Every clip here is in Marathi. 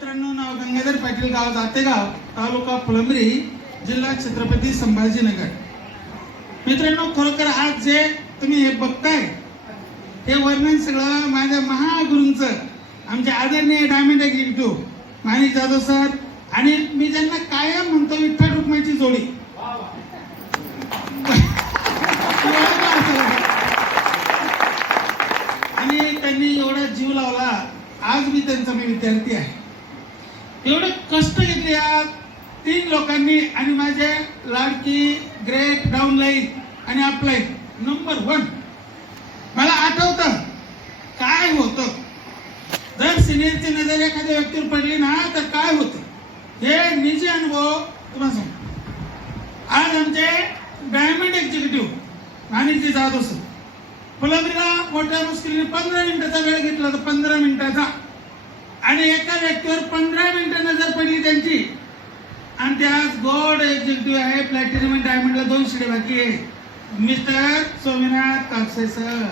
मित्रांनो नाव गंगाधर पाटील गाव जातेगाव तालुका फुलंब्री जिल्हा छत्रपती संभाजीनगर. मित्रांनो खरोखर आज जे तुम्ही हे बघताय हे वर्णन सगळं माझ्या महागुरूंचं आमचे आदरणीय diamond executive Manik Jadhav sir आणि मी ज्यांना कायम म्हणतो विठ्ठल रुक्माची जोडी. आणि त्यांनी एवढा जीव लावला आज मी त्यांचा मी विद्यार्थी आहे. एवढे कष्ट घेतले या तीन लोकांनी आणि माझे लाडकी ग्रेट डाऊन लाईन आणि अपलाईन नंबर वन मला आठवतं. काय होतं? जर सिनियरची नजर एखाद्या व्यक्तीवर पडली ना तर काय होतं? हे निजी अनुभव तुम्हाला सांग आज आमचे डायमंड एक्झिक्युटिव्ह आणि जे जाधव सर फुलंब्रीला मोठ्या मुश्किलीने पंधरा मिनिटाचा वेळ घेतला तर पंधरा मिनिटाचा. आणि एका व्यक्तीवर पंधरा मिनिटं नजर पडली त्यांची. आणि ते आज गोड एक्झिक्युटिव्ह आहे प्लॅटिनम डायमंडला दोन शिडे बाकी आहे. Mister Somnath Kapse sir.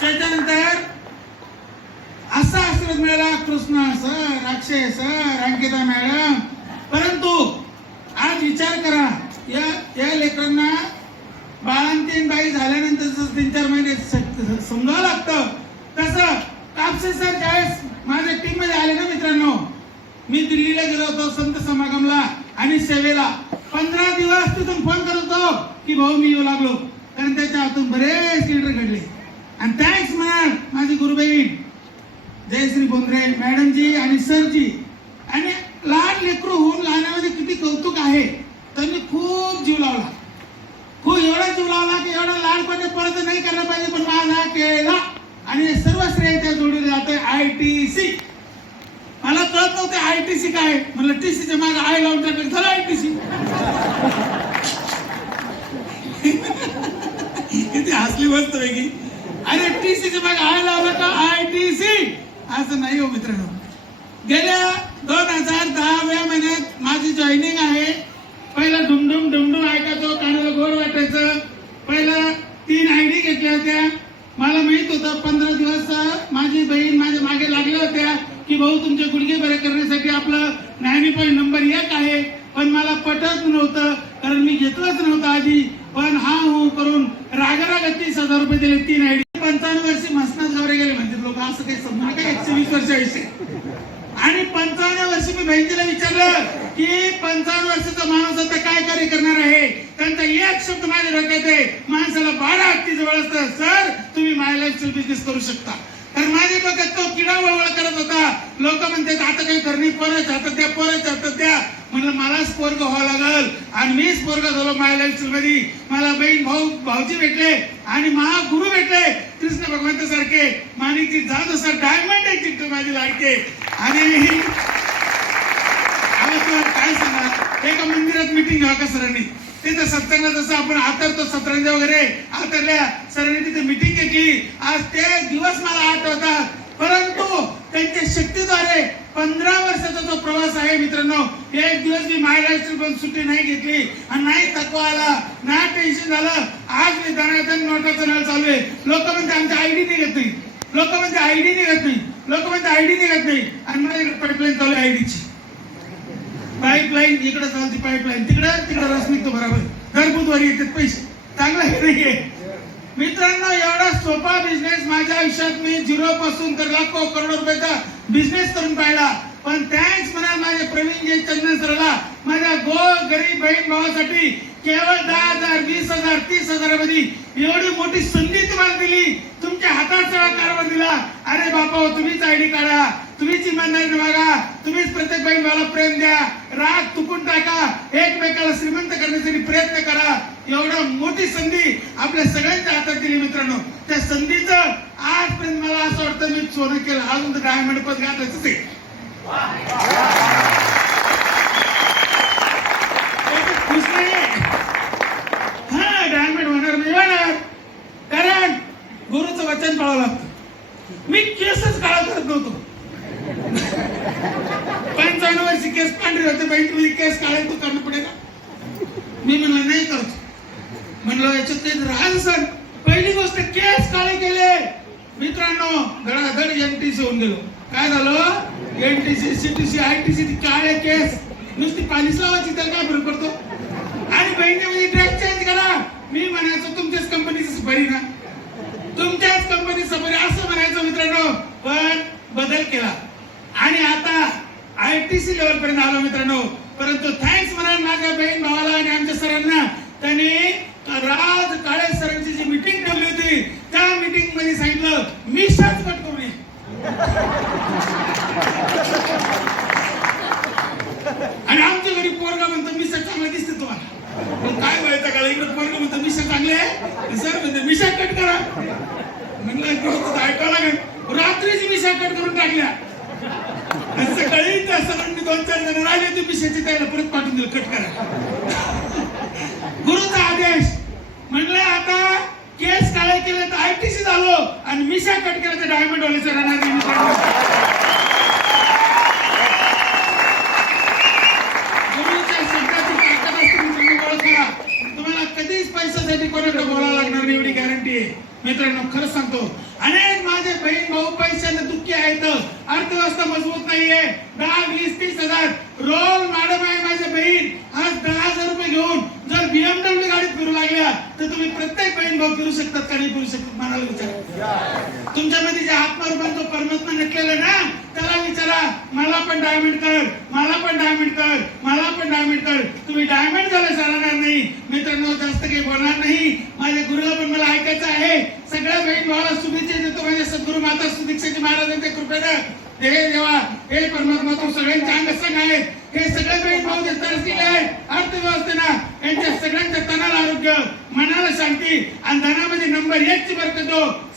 त्याच्यानंतर असा आशीर्वाद मिळाला Krishna sir Akshay sir Ankita madam. परंतु आज विचार करा या या लेकरांना बाळांतीन बाई झाल्यानंतर तीन चार महिने समजावं लागतं. तसं कापसे सर ज्यावेळेस माझ्या टीममध्ये आले ना मित्रांनो? मी दिल्लीला गेलो होतो संत समागमला आणि सेवेला. पंधरा दिवस तिथून फोन करत होतो की भाऊ मी येऊ लागलो. कारण त्याच्या हातून बरेच लिडर घडले. आणि त्याच म्हणाल माझी गुरुबहीण जयश्री बोंद्रे मॅडमजी आणि सरजी आणि लहान लेकरू होऊन लहानामध्ये किती कौतुक आहे. त्यांनी खूप जीव लावला. एवढा जीव लावला की एवढा लहानपणी परत नाही करायला पाहिजे पण माझा केला आणि सर्व श्रेय त्या जोडीला जाते आय टी सी मला कळत नव्हते आय टी सी काय म्हणलं टी सीच्या मागे आय लावून टाकलं झालं आय टी सी किती हसली बसतो वेगळी. अरे टी सीच्या मागे आय लावलं का आय टी सी असं नाही हो मित्रांनो. गेल्या दोन हजार दहाव्या महिन्यात माझी जॉईनिंग आहे. पहिला डुमडुम डुमडुम ऐकायचो कानाला गोड वाटायचं. पहिला तीन आयडी घेतल्या होत्या. मला माहीत होतं पंधरा दिवस माझी बहीण माझ्या मागे लागल्या होत्या की भाऊ तुमचे गुडघे बरे करण्यासाठी आपलं नाईन्टी पॉईंट नंबर एक आहे. पण मला पटत नव्हतं कारण मी घेतलंच नव्हतं आधी. पण हा हो करून रागाराग तीस हजार रुपये दिले तीन आयडी. पंचावन्न वर्षी मसनात गावरे गेले म्हणजे लोक असं काही समजा काय एकशे वीस वर्ष आणि पंचावन्न वर्षी मी बहिणीला विचारलं की पंचावन्न वर्षाचा माणूस आता काय कार्य करणार आहे? त्यांचा एक शब्द माझ्या डोक्यात आहे. माणसाला बारा हत्ती जवळ असतं. सर तुम्ही माय लाईफस्टाईल बिझनेस करू शकता. तर माझ्या डोक्यात तो किडा वळवळ करत होता. लोक म्हणतात आता काही करणे परत हातात द्या परत हातात द्या. म्हणलं मलाच पोरग व्हावं लागल. आणि मीच पोरग झालो माय लाईफमध्ये मला बहीण भाऊ भाऊजी भेटले आणि महागुरु भेटले. कृष्ण भगवंत सारखे माणिकची जात असं डायमंड आहे चित्त माझी लाडके. आणि आता तुम्हाला काय सांगा एका मंदिरात मिटिंग घ्यावं का सरांनी? तिथं सत्संग जसं आपण आतरतो सतरंजा वगैरे आतरल्या सरांनी तिथे मिटिंग घेतली आज ते दिवस मला आठवतात. परंतु त्यांच्या शक्तीद्वारे पंधरा वर्षाचा जो प्रवास आहे मित्रांनो एक दिवस मी महाराष्ट्र पण सुट्टी नाही घेतली. आणि नाही थकवा आला नाही टेन्शन झालं. आज मी दणादण नोटा नळ चालू आहे. लोक म्हणते आमची आयडी निघत नाही. लोक म्हणते आयडी निघत नाही. लोक म्हणते आयडी निघत नाही. आणि मला पाईपलाईन चालू आहे आयडीची पाईपलाईन इकडे चालते पाईपलाईन तिकडे तिकडे रस निघतो बरोबर. बुधवारी येतात पैसे. चांगलं हे. नाहीये मित्रांनो एवढा सोपा बिझनेस माझ्या आयुष्यात मी झिरो पासून तर लाखो करोडो रुपयाचा बिझनेस करून पाहिला. पण त्याच म्हणाल माझ्या प्रवीण जे चंदन सरला माझ्या गो गरीब बहीण भावासाठी केवळ दहा हजार वीस हजार तीस हजारामध्ये एवढी मोठी संधी तुम्हाला दिली. तुमच्या हातात सगळा कारभार दिला. अरे बापा हो, तुम्हीच आयडी काढा. तुम्हीच इमानदारीने वागा तुम्हीच प्रत्येक बहीण मला प्रेम द्या. राग तुकून टाका. एकमेकाला श्रीमंत करण्यासाठी प्रयत्न करा. एवढं मोठी संधी आपल्या सगळ्यांच्या हातात दिली मित्रांनो. त्या संधीचं आजपर्यंत मला असं वाटतं मी सोनं केलं अजून तर डायमंड पद घालायचंच ते खुश नाही हा डायमंड होणार नाही होणार. कारण गुरुचं वचन पाळावं लागतं. मी केसच काळा करत नव्हतो. पंचावन्न वर्षी केस पांढरे होते बाई केस काळे तू करणं पडेल मी म्हणलं नाही करत. म्हणलं याच्यात काही राज सर पहिली गोष्ट केस काळे केले. मित्रांनो धडाधड एनटीसी होऊन गेलो. काय झालं? एनटीसी सीटीसी आयटीसी काळे केस. नुसती पाणी लावायची त्याला काय फरक पडतो? आणि बहिणी ड्रेस चेंज करा. मी म्हणायचो तुमच्याच कंपनीची सफारी ना. तुमच्याच कंपनी सफारी असं म्हणायचं मित्रांनो. पण बदल केला. आणि आता आय टी सी लेवल पर्यंत आलो मित्रांनो. परंतु थँक्स म्हणा माझ्या बहीण भावाला आणि आमच्या सरांना. त्यांनी राज काळे सरांची जी मीटिंग ठेवली होती त्या मीटिंगमध्ये सांगितलं मी कट करू नये आणि आमच्या घरी पोरगा म्हणतो मिशा चांगला दिसते तुम्हाला. मग काय व्हायचं का इकडे पोरगा म्हणतो मिशा चांगले आहे. सर म्हणते मिशा कट करा. म्हणलं ऐकावं लागेल. रात्रीची मिशा कट करून टाकल्या. बंद दोन राहिले होते मिशाचे त्याला परत पाठवून दिलं कट करा. गुरुचा आदेश. म्हणलं आता केस काळे केले तर आयटीसी झालो आणि मिशा कट केलं तर डायमंड वाले राहणार नाही मित्रांनो गुरुच्या शब्दाची ताकद असते मित्रांनो ओळखा तुम्हाला कधीच पैशासाठी कोणाकडे बोलावं लागणार नाही एवढी गॅरंटी आहे मित्रांनो खरं सांगतो अनेक माझे बहीण भाऊ पैशाने दुःखी आहेत. अर्थव्यवस्था मजबूत नाहीये. दहा वीस तीस हजार. रोल मॅडम आहे माझ्या बहीण. आज दहा हजार रुपये घेऊन जर बीएमडब्ल्यू गाडीत फिरू लागल्या तर तुम्ही प्रत्येक बहीण भाऊ फिरू शकतात का नाही फिरू शकतात मनाला विचारा. तुमच्यामध्ये जे आत्मरूपान जो परमात्मा नटलेला ना त्याला विचारा मला पण डायमंड कर मला पण डायमंड कर मला पण डायमंड कर तुम्ही डायमंड झाला चालणार नाही. मित्रांनो जास्त काही बोलणार नाही. माझ्या गुरुला पण मला ऐकायचं आहे. सगळ्या बहीण भावाला शुभेच्छा देतो. माझ्या सद्गुरु माता सुदीक्षाजी महाराजांच्या कृपेनं. हे देवा हे परमात्मा तू सगळ्यांचे अंगसंग आहेत. हे सगळे बहीण भाऊ देतात तरसलेले आहेत अर्थव्यवस्थेना यांच्या सगळ्यांच्या तनाला आरोग्य मनाला शांती आणि धनामध्ये नंबर एक